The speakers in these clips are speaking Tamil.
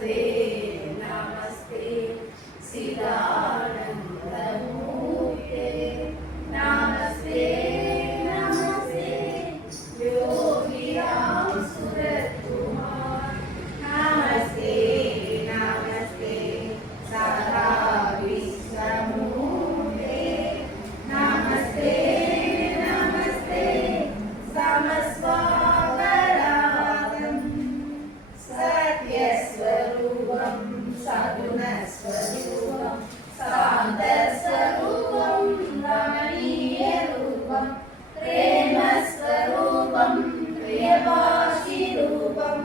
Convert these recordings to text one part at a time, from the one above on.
नमस्ते नमस्ते चिदानंदमूर्ते नमस्ते नमस्ते योगिराम सुरतकुमार नमस्ते नमस्ते सदा विश्वमूर्ते नमस्ते नमस्ते समस्वागरागं सत्यस्वरूपं सगुणस्वरूपं शान्तस्वरूपं रमणीयरूपं प्रेमस्वरूपं प्रियभाषिरूपं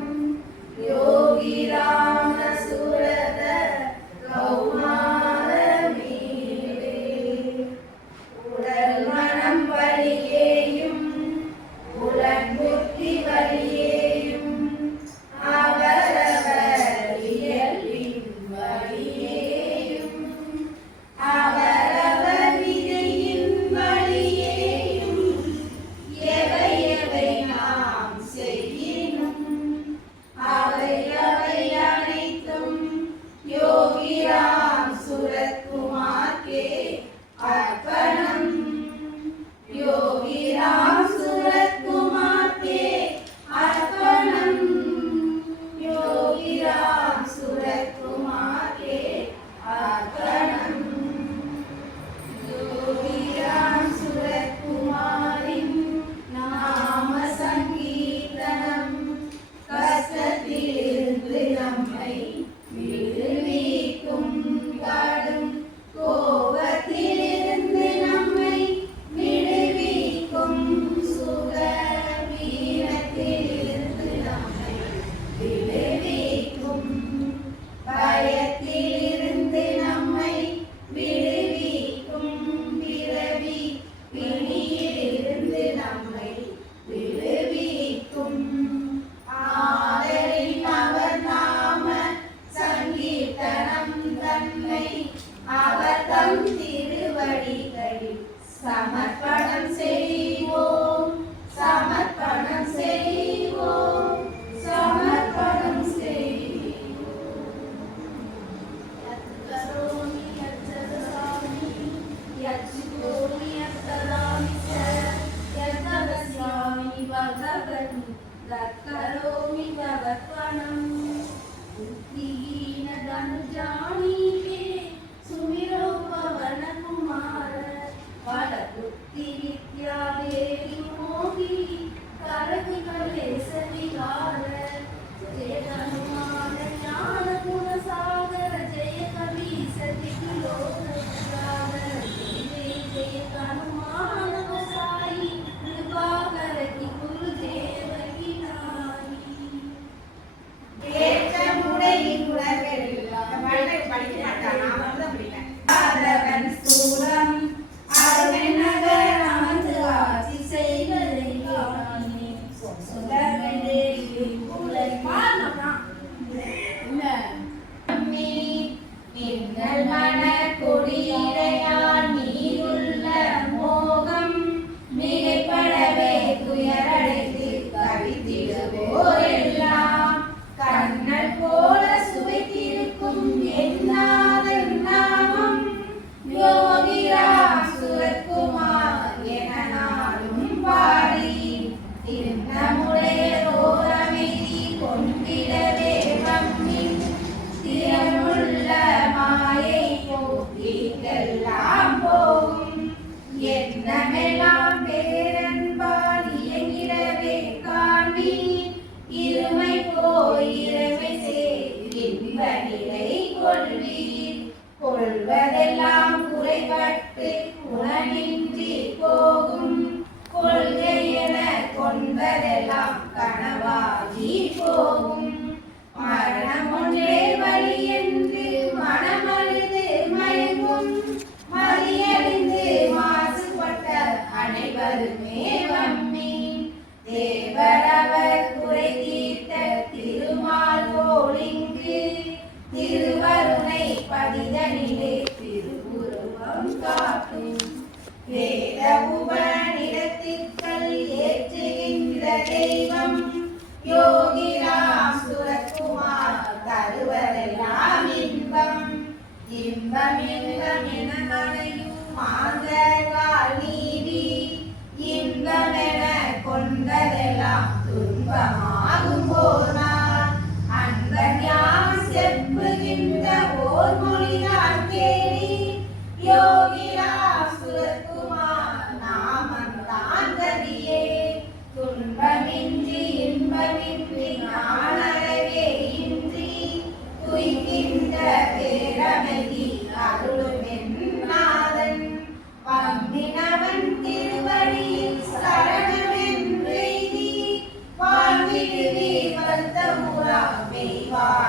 योगिरामसुरत கௌமாரமீவே உடல் மனம் வழியேயும் உலன் புத்தி வழியேயும் அவரவர் இயல்பின் வழியேயும் அவரவர் விதையின் வழியேயும் எவை எவை நாம் செய்யினும் அவை அவை அனைத்தும் योगीराम सूरतकुमार के अर्पणम योगीराम सूरतकुमार के अर्पणम योगीराम सूरतकुमार के अर्पणम योगीराम सूरतकुमारिन नाम संकीर्तनम கஷ்டத்திலிருந்து நம்மை விடுவிக்கும் கடும் கோபத்திலிருந்து நம்மை விடுவிக்கும் சுக வீரத்திலிருந்து நம்மை விடுவிக்கும் பயத்திலிருந்து நம்மை விடுவிக்கும் பிறவி பிணியிலிருந்து நம்மை விடுவிக்கும் ஆதரின் அவர் நாம சங்கீர்த்தனம் தன்னை அவர் தம் திருவடிகளில் சமர்ப்பணம் செய்வோம் சமர்ப்பணம் செய்வோம் சமர்ப்பணம் செய்வோம் யத்கரோமி யத்சதாமி யத்சுகோமி யத்ததாமி ச யத்வஸ்யாமி பகவன் தத்கரோமி தவத்வனம் बुद्धिहीन धन जानी के सुमिरो पवन कुमार बल बुद्धि विद्या देवी मोहि करग कलेश विहार जय हनुमान ज्ञान गुण सागर जय कवि सति लोक सागर जय जय हनुमान गोसाई कृपा कर की गुरुदेव की नारी ஏற்றமுடையின் உணர்வில் படிக்க மாட்டான் நான் வந்து படிப்பேன் ஆதவன் ஸ்தூலம் அருணநகர் அமர்ந்து ஆட்சி செய்வதை காணி சொல்லவே நீங்கள் மன கொடியிடையால் நீருள்ள மோகம் மிகைப்படவே துயரடைத்து கவித்திடுவோரெல்லாம் கண்ணல் போல சுவைத்திருக்கும் என்னாதன் நாமம் யோகிராம் சுரத்குமார் என நாளும் பாடி திண்ணமுடைய தோரமைதி கொண்டிடவே வம்மின் திறமுள்ள மாயை போக்கிட்டெல்லாம் போகும் எண்ணமெல்லாம் பேரன்பால் இயங்கிடவே காண்பி இருமை போய் இறைமை இன்ப நிலை கொள்வீர் கொள்வதெல்லாம் குறைபட்டு குணமின்றி போகும் கொள்கை என கொண்டதெல்லாம் கனவாகி போகும் மரணம் ஒன்றே வழி என்று மனமழுது மயங்கும் மதியறிந்து மாசுபட்ட அனைவருமே வம்மி தேவரவர் குறை தீர்த்த திருமால் போலிங்கு திருவருணை பதிதனிலே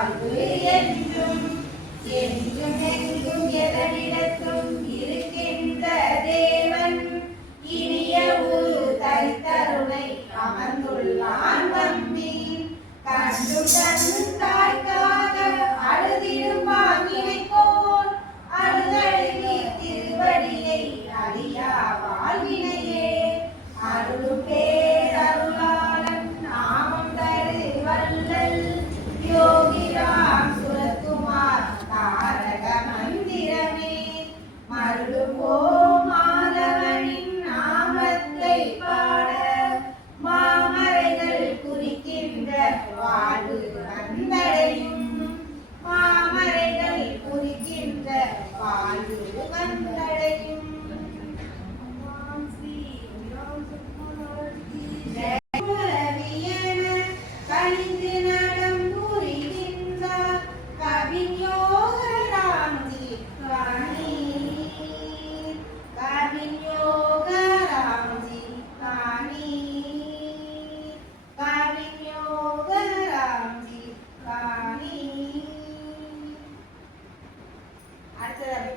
வாழ்வு என்றும் என்றும் எங்கும் எதனிடத்தும் இருக்கின்ற தேவன் இனிய ஒரு தரித்தருளை அமர்ந்துள்ளான் வம்பி கண்டு தன் தாய்க்காக அழுதிடும் வாங்கினை போல் அழுதழுகி திருவடியை அழியா வாழ்வினையே அருளும் பேரருளாளன் நாமம் தரு வள்ளல் யோகிராம் சுரகுமார் தாரக மந்திரமே மருளுவோ மாதவனின் நாமத்தை பாட மாமரைகள் குறிக்கின்ற வாழ்வு வந்தடையும் மாமரைகள் குறிக்கின்ற வாழ்வு வந்தடையும் கணிந்து நடம் புரிகின்றார் கவிஞோக ராம்ஜி காணி கவிஞோக ராம்ஜி காணி கவிஞோக ராம்ஜி காணி அடுத்தது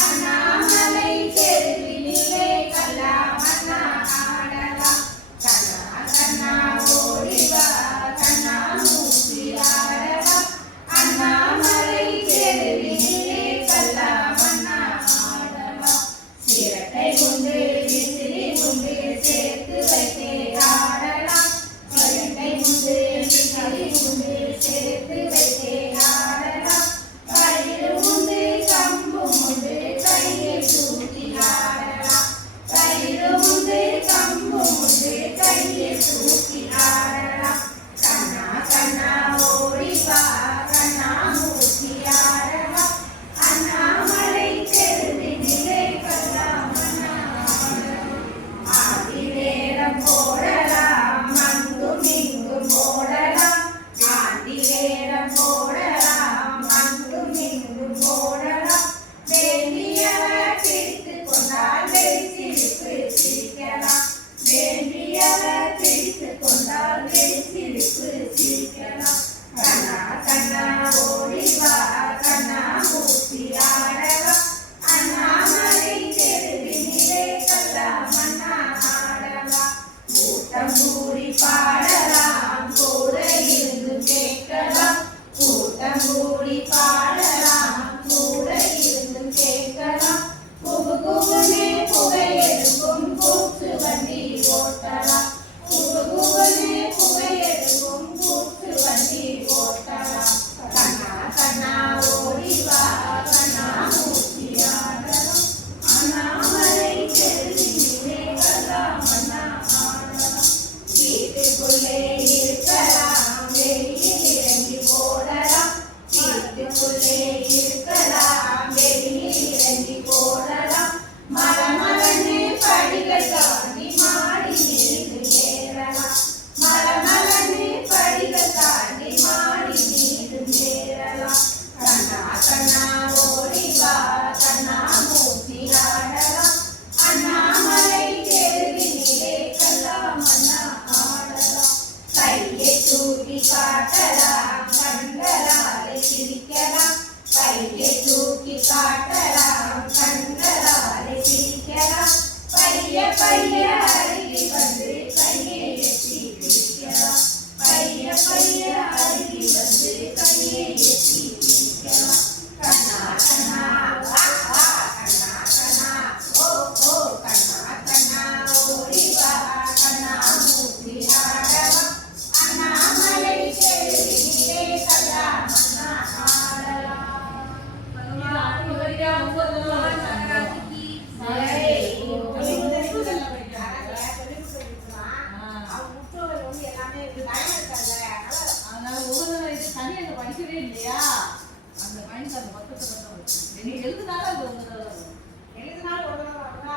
அண்ணாமலை தெருவிலே கல்லாமண்ணா ஆடலாம் கண்ணா கண்ணா ஓடிவா கண்ணா மூச்சி ஆடலாம் அண்ணாமலை தெருவிலே கல்லாமண்ணா ஆடலாம் சிரட்டை உண்டு விசிறி உண்டு சேர்த்து வைத்தே ஆடலாம் சிரட்டை உண்டு விசிறி உண்டு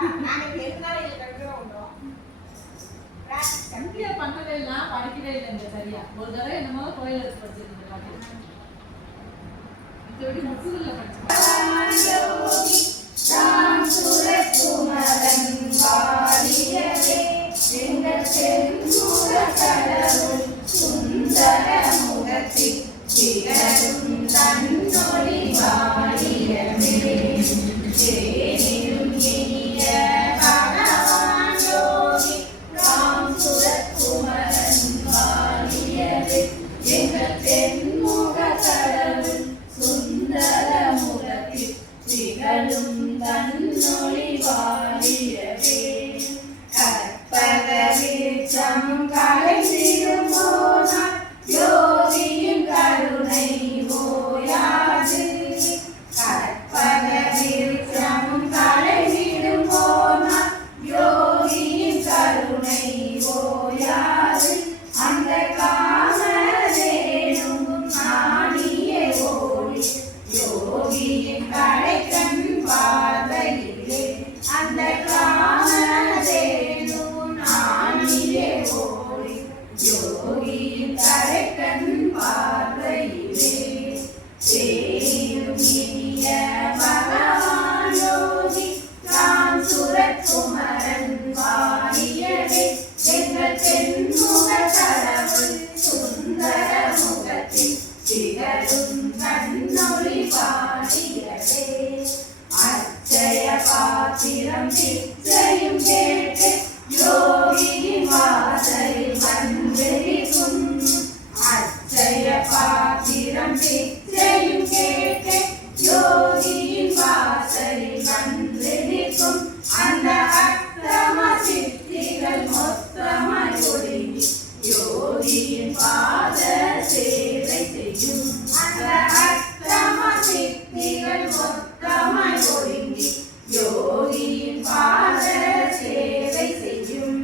நாங்கள் எதுனால இல்லை கண்டிப்பாக உண்டோம் இங்கே பண்ணவே இல்லை படிக்கவே இல்லை இந்த சரியா ஒரு தடவை என்னமோ கோயில் வச்சு படிச்சிருக்கேன் மற்றபடி முற்றுதில் படிச்சேன் ராம் சுரகுமரன் வாழியவே எங்கள் செந்தூர கடவுள் சுந்தர முகத்தில் திகழும் தன்னொளி வாழியவே தேனிலும் இனிய பகவான் யோகி ராம் சுரகுமரன் வாழியவே எங்கள் தென்முக கடவுள் சுந்தர முகத்தில் திகழும் தன்னொளி வாழியவே கற்பக விருட்சம் கலைந்திடும் போனால் யோகியின் கருணை ஓயாது கற்பக விருட்சம் கலைந்திடும் போனால் யோகியின் கருணை ஓயாது அந்த காமதேனும் நாணிய ஓடி யோகியின் கடைக்கண் பார்வையிலே அந்த காமதேனும் நாணிய ஓடி யோகியின் கடைக்கண் பார்வையிலே தேனும் இனிய பகவான் யோகி ராம் சுரகுமரன் வாழியவே எங்கள் தென்முக கடவுள் சுந்தர முகத்தில் திகழும் தன்னொளி வாழியவே அச்சய பாத்திரம் பிச்சையும் கேட்டு யோகியின் வாசலில் வந்திருக்கும் அச்சய பாத்திரம் பிச்சையும் கேட்டு யோகியின் வாசலில் வந்திருக்கும் அந்த அத்தம சித்திகள் மொத்தமாய் ஒடுங்கி யோகியின் பாத சேவை செய்யும் அந்த அத்தம சித்திகள் மொத்தமாய் ஒடுங்கி யோகியின் பாத சேவை செய்யும்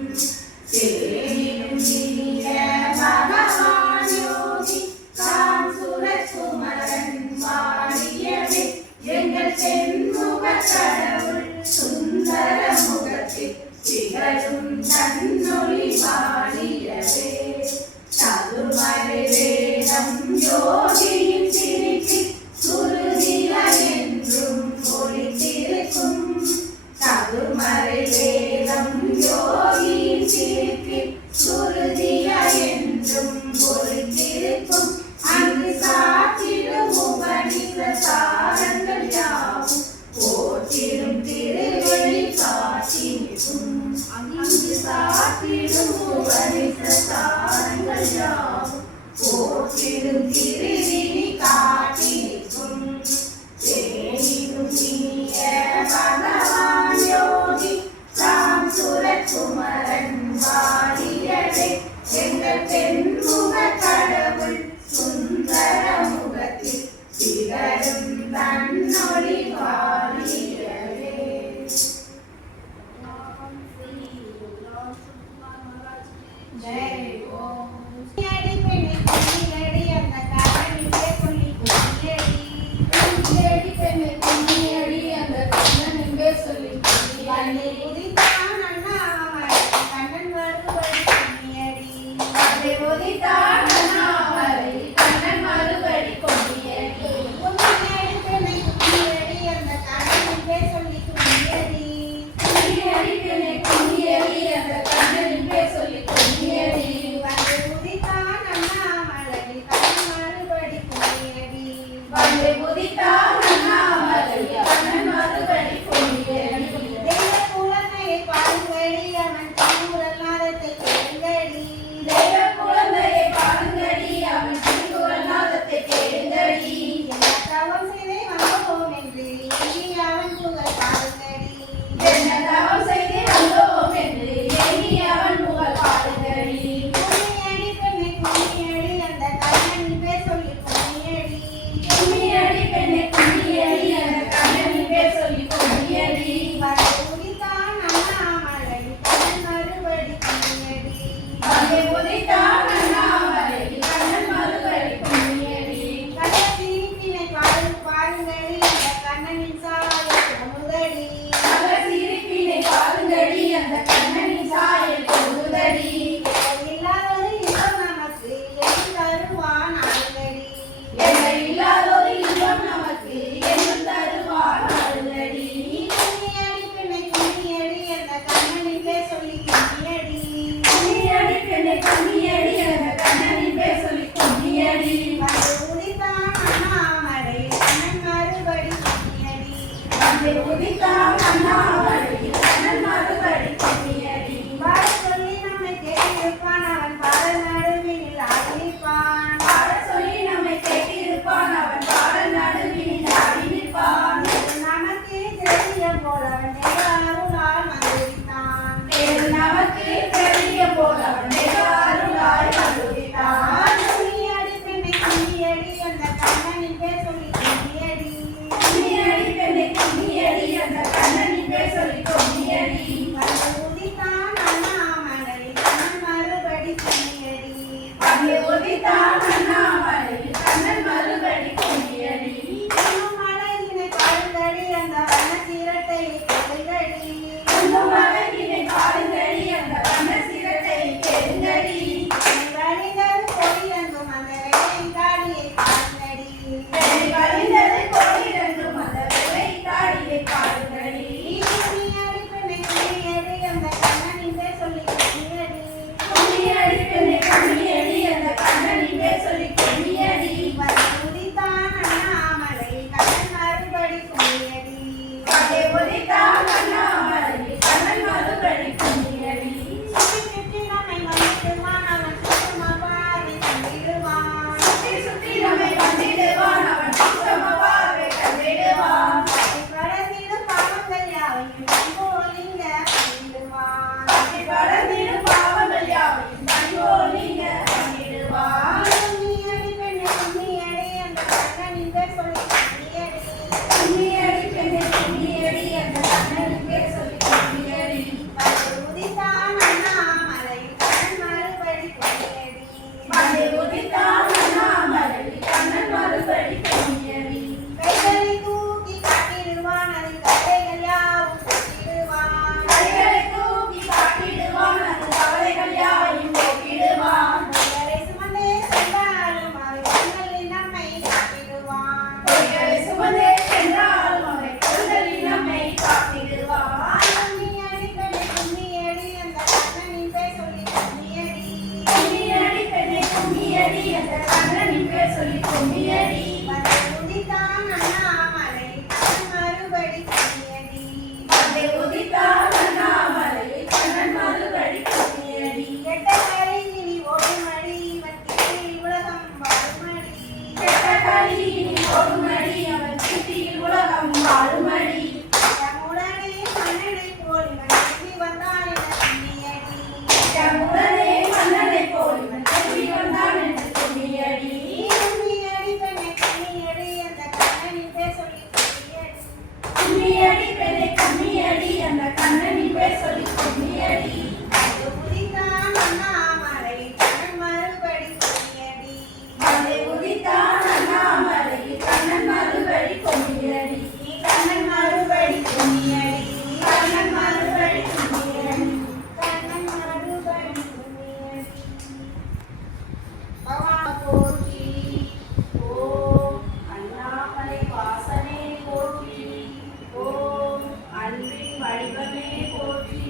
வடிவமே போற்றி.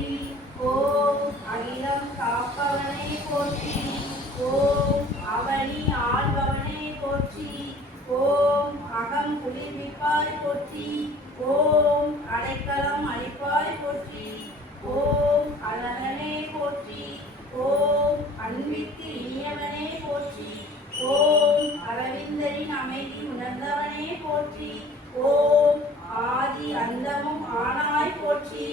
ஓம் அகிலம் காப்பவனே போற்றி. ஓம் அவனி ஆள்பவனே போற்றி. ஓம் அகம் குளிர்விப்பாய் போற்றி. ஓம் அடைக்கலம் அளிப்பாய் போற்றி. ஓம் அழகனே போற்றி. ஓம் அன்பிற்கு இனியவனே போற்றி. ஓம் அரவிந்தரின் அமைதி உணர்ந்தவனே போற்றி. ஓம் ஆதி அந்தமும் ஆனாய் போற்றி.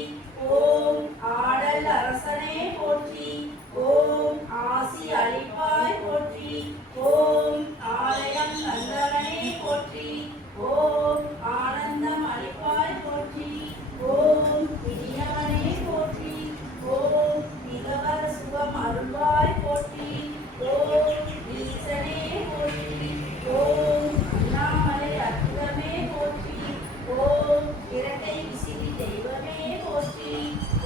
ஓம் ஆடல் அரசனே போற்றி. ஓம் ஆசி அளிப்பாய் போற்றி. ஓம் ஆலயம் தந்தவனே போற்றி. ஓம் ஆனந்தம் அளிப்பாய் போற்றி. ஓம் இனியவனே போற்றி. ஓம் மிகவர சுகம் அருள்வாய் போற்றி. ஓம் ஈசனே போற்றி. ஓம் அண்ணாமலை அற்புதமே போற்றி. ஓம் இரட்டை விசிறி தெய்வமே போற்றி.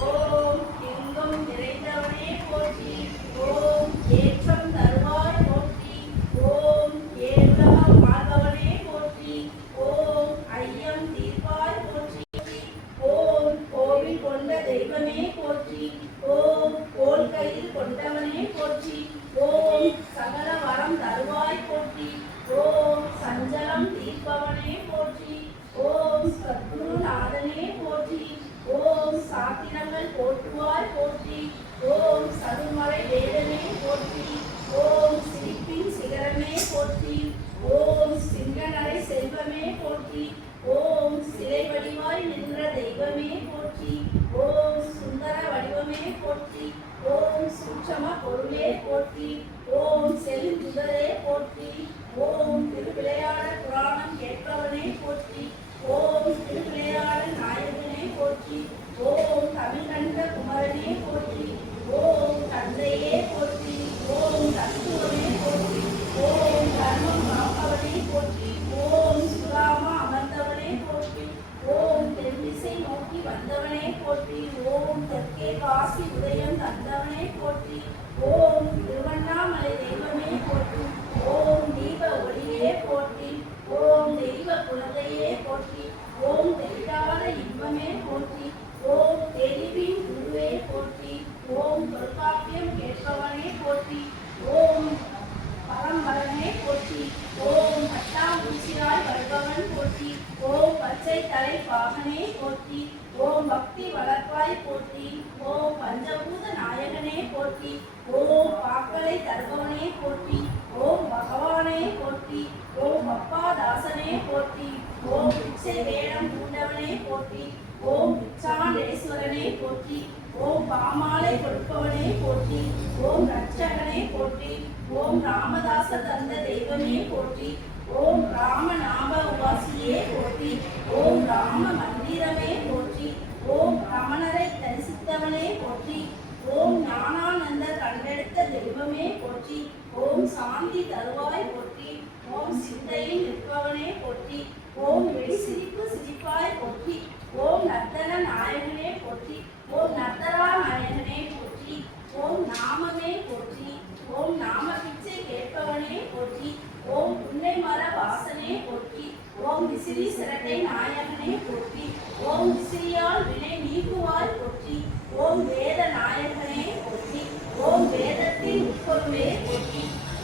ஓம் எங்கும் நிறைந்தவனே போற்றி. ஓம் ஏற்றம் தருவாய் போற்றி. ஓம் ஏழுலகம் வாழ்பவனே போற்றி. ஓம் ஐயம் தீர்ப்பாய் போற்றி. ஓம் கோவில் கொண்ட தெய்வமே போற்றி. ஓம் கோல் கையில் கொண்டவனே போற்றி. ஓம் சகல வரம் தருவாய் போற்றி. ஓம் சஞ்சலம் தீர்ப்பவனே போற்றி. ஓம் சத்குருநாதனே போற்றி. ஓம் சாத்திரங்கள் போற்றுவாய் போற்றி. ஓம் சதுர்மறை வேடனே போற்றி. ஓம் சிரிப்பின் சிகரமே போற்றி. ஓம் சிங்கநடை செல்வமே போற்றி. ஓம் சிலை வடிவாய் நின்ற தெய்வமே போற்றி. ஓம் சுந்தர வடிவமே போற்றி. ஓம் சூட்சம பொருளே போற்றி. ஓம் செழுந்துதலே போற்றி. ஓம் திருவிளையாட புராணம் கேட்பவனே போற்றி. ஓம் திருவிளையாட நாயகனே போற்றி. ஓம் தமிழ் கண்ட குமரனே போற்றி. ஓம் தந்தையே போற்றி. ஓம் தத்துவமே போற்றி. ஓம் தர்மம் காப்பவனே போற்றி. ஓம் சுராமா அமர்ந்தவனே போற்றி. ஓம் தென்திசை நோக்கி வந்தவனே போற்றி. ஓம் தெற்கே காசி உதயம் தந்தவனே போற்றி. ஓம் திருவண்ணாமலை தெய்வமே போற்றி. ஓம் தீப ஒளியே போற்றி. ஓம் தெய்வ குலத்தையே போற்றி. ஓம் தெளியாத இன்பமே போற்றி. ஓம் தெளிவின் குருவே போற்றி. ஓம் தொல்காப்பியம் கேட்பவனே போற்றி. ஓம் பரம்பரனே போற்றி. ஓம் பட்டாம்பூச்சியாய் வருபவன் போற்றி. ஓம் பச்சை தலை பாகனே போற்றி. ஓம் பக்தி வளர்ப்பாய் போற்றி. ஓம் பஞ்சபூத நாயகனே போற்றி. ஓம் பாக்களை தருபவனே போற்றி. ஓம் பகவானே போற்றி. ஓம் அப்பாதாசனே போற்றி. ஓம் பிச்சை வேடம் பூண்டவனே போற்றி. ஓம் பிச்சாண்டேஸ்வரனே போற்றி. ஓம் பாமாலை கொடுப்பவனே போற்றி. ஓம் ரட்சகனே போற்றி. ஓம் ராமதாச தந்த தெய்வமே போற்றி. ஓம் ராமநாம உபாசியே போற்றி. ஓம் ராம மந்திரமே போற்றி. ஓம் ரமணரை தரிசித்தவனே போற்றி. ஓம் ஞானானந்தர் கண்டெடுத்த தெய்வமே போற்றி. ஓம் சாந்தி தருவாய் போற்றி. ஓம் சிந்தையில் நிற்பவனே போற்றி. ஓம் வெளி சிரிப்பு சிரிப்பாய் போற்றி. ஓம் நர்த்தன நாயகனே போற்றி. ஓம் நர்த்தரா நாயகனே போற்றி. ஓம் நாமமே போற்றி. ஓம் நாம பிச்சை கேட்பவனே போற்றி. ஓம் புன்னை மர வாசனே போற்றி. ஓம் விசிறி சிரட்டை நாயகனே போற்றி. ஓம் விசிறியால் வினை நீக்குவாய் போற்றி. ஓம் வேத நாயகனே போற்றி. ஓம் வேதத்தின் உட்பொருளே போற்றி.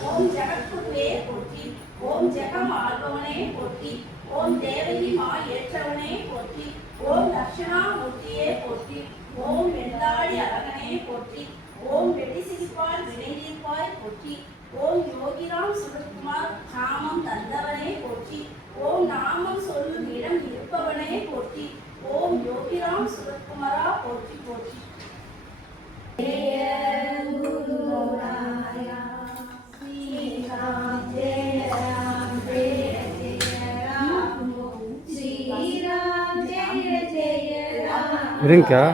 ஓம் ஜகத்குருவே போற்றி. ஓம் ஜெகம் ஆள்பவனே போற்றி. ஓம் தேவகி மா ஏற்றவனே போற்றி. ஓம் தட்சிணாமூர்த்தியே போற்றி. ஓம் வெள்ளாடி அழகனே போற்றி. ஓம் வெடி சிரிப்பால் வினை தீர்ப்பாய் போற்றி. ஓம் யோகிராம் சுரத்குமார் நாமம் தந்தவனே போற்றி. ஓம் நாமம் சொல்லும் இடம் இருப்பவனே போற்றி. ஓம் யோகிராம் சுரத்குமாரா போற்றி போற்றி. ஜெய குருராயா ஸ்ரீராம் ஜெய ராம் ஜெய ஜெய ராம் ஸ்ரீராம் ஜெய ஜெய ராம். இருங்கக்கா.